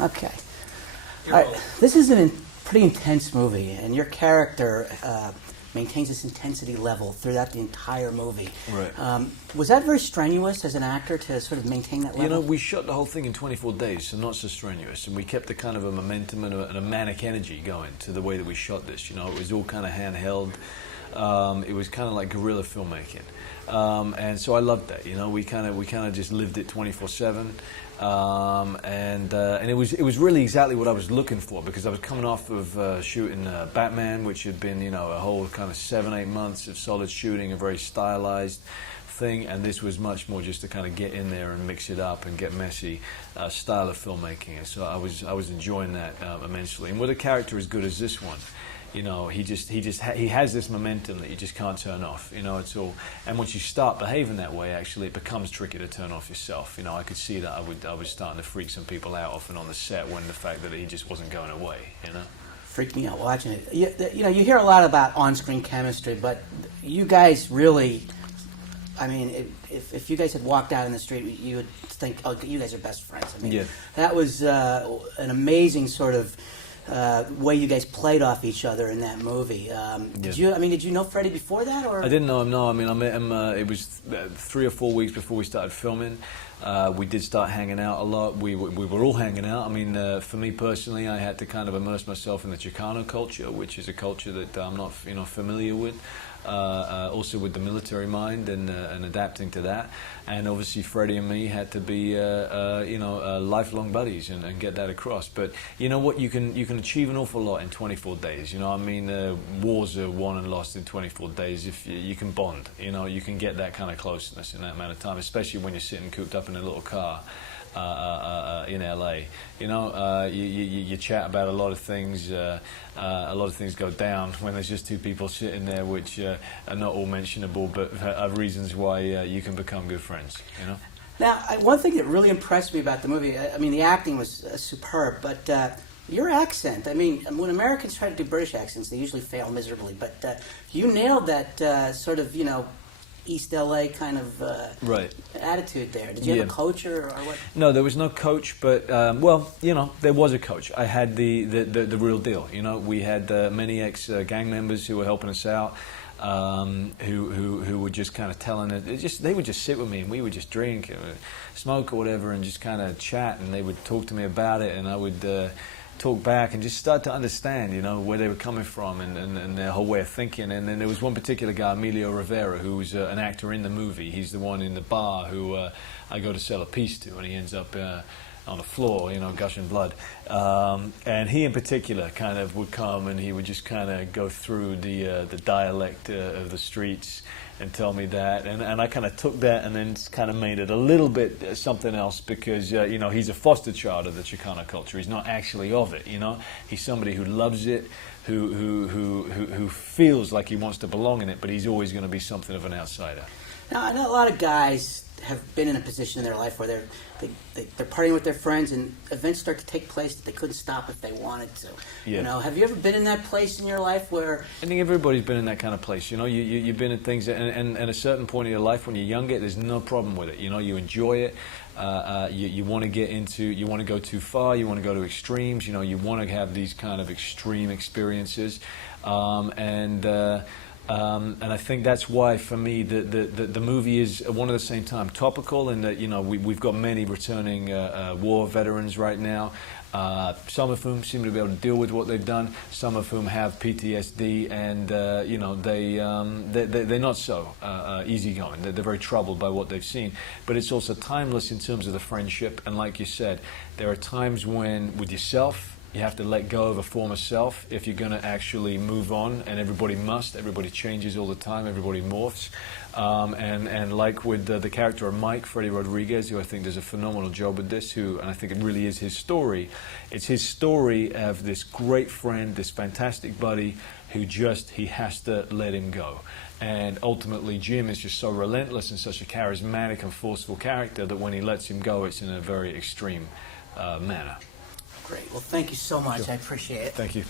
Okay. All right. This is a pretty intense movie, and your character maintains this intensity level throughout the entire movie. Right. Was that very strenuous as an actor to sort of maintain that level? You know, we shot the whole thing in 24 days, so not so strenuous, and we kept a kind of a momentum and a manic energy going to the way that we shot this. You know, it was all kind of handheld. It was kind of like guerrilla filmmaking, and so I loved that. You know, we kind of just lived it 24/7, and it was really exactly what I was looking for, because I was coming off of shooting Batman, which had been, you know, a whole kind of 7-8 months of solid shooting, a very stylized thing, and this was much more just to kind of get in there and mix it up and get messy style of filmmaking. And so I was enjoying that immensely. And with a character as good as this one, you know, he has this momentum that you just can't turn off. You know, it's all. And once you start behaving that way, actually, it becomes tricky to turn off yourself. You know, I could see that I was starting to freak some people out often on the set when the fact that he just wasn't going away. You know, freaked me out watching it. You know, you hear a lot about on-screen chemistry, but you guys really. I mean, if you guys had walked out in the street, you would think, oh, you guys are best friends. I mean, yeah. That was an amazing sort of way you guys played off each other in that movie. Did you know Freddie before that, or? I didn't know him. No, I mean, I met him. It was 3 or 4 weeks before we started filming. We did start hanging out a lot. We were all hanging out. I mean, for me personally, I had to kind of immerse myself in the Chicano culture, which is a culture that I'm not, you know, familiar with. Also with the military mind and adapting to that, and obviously Freddie and me had to be lifelong buddies and get that across. But you know what, you can achieve an awful lot in 24 days. You know, I mean, wars are won and lost in 24 days if you can bond. You know, you can get that kind of closeness in that amount of time, especially when you're sitting cooped up in a little car in LA. You know, you chat about a lot of things. A lot of things go down when there's just two people sitting there, which are not all mentionable, but are reasons why you can become good friends. You know. Now, one thing that really impressed me about the movie, I mean, the acting was superb, but your accent. I mean, when Americans try to do British accents, they usually fail miserably. But you nailed that sort of, you know, East LA kind of right. attitude there. Did you have a coach or what? No, there was no coach, but well, you know, there was a coach. I had the real deal. You know, we had many ex-gang members who were helping us out, who were just kind of telling it. They would just sit with me and we would just drink, and smoke or whatever, and just kind of chat, and they would talk to me about it, and I would talk back and just start to understand, you know, where they were coming from and their whole way of thinking. And then there was one particular guy, Emilio Rivera, who was an actor in the movie. He's the one in the bar who I go to sell a piece to, and he ends up on the floor, you know, gushing blood. And he in particular kind of would come and he would just kind of go through the dialect of the streets and tell me that, and I kind of took that and then kind of made it a little bit something else, because you know, he's a foster child of the Chicano culture. He's not actually of it, you know. He's somebody who loves it, who feels like he wants to belong in it, but he's always going to be something of an outsider. Now, I know a lot of guys have been in a position in their life where they're partying with their friends, and events start to take place that they couldn't stop if they wanted to. Yeah. You know, have you ever been in that place in your life where? I think everybody's been in that kind of place. You know, you've been in things, and at a certain point in your life when you're younger, there's no problem with it. You know, you enjoy it. You want to get into, you want to go too far, you want to go to extremes. You know, you want to have these kind of extreme experiences, and I think that's why, for me, the movie is one at the same time topical, in that, you know, we've got many returning war veterans right now. Some of whom seem to be able to deal with what they've done. Some of whom have PTSD, and you know, they're not so easygoing. They're very troubled by what they've seen. But it's also timeless in terms of the friendship. And like you said, there are times when, with yourself, you have to let go of a former self if you're going to actually move on, and everybody must. Everybody changes all the time. Everybody morphs. And like with the character of Mike, Freddie Rodriguez, who I think does a phenomenal job with this, and I think it really is his story. It's his story of this great friend, this fantastic buddy, who he has to let him go. And ultimately, Jim is just so relentless and such a charismatic and forceful character that when he lets him go, it's in a very extreme manner. Great. Well, thank you so much. Sure. I appreciate it. Thank you.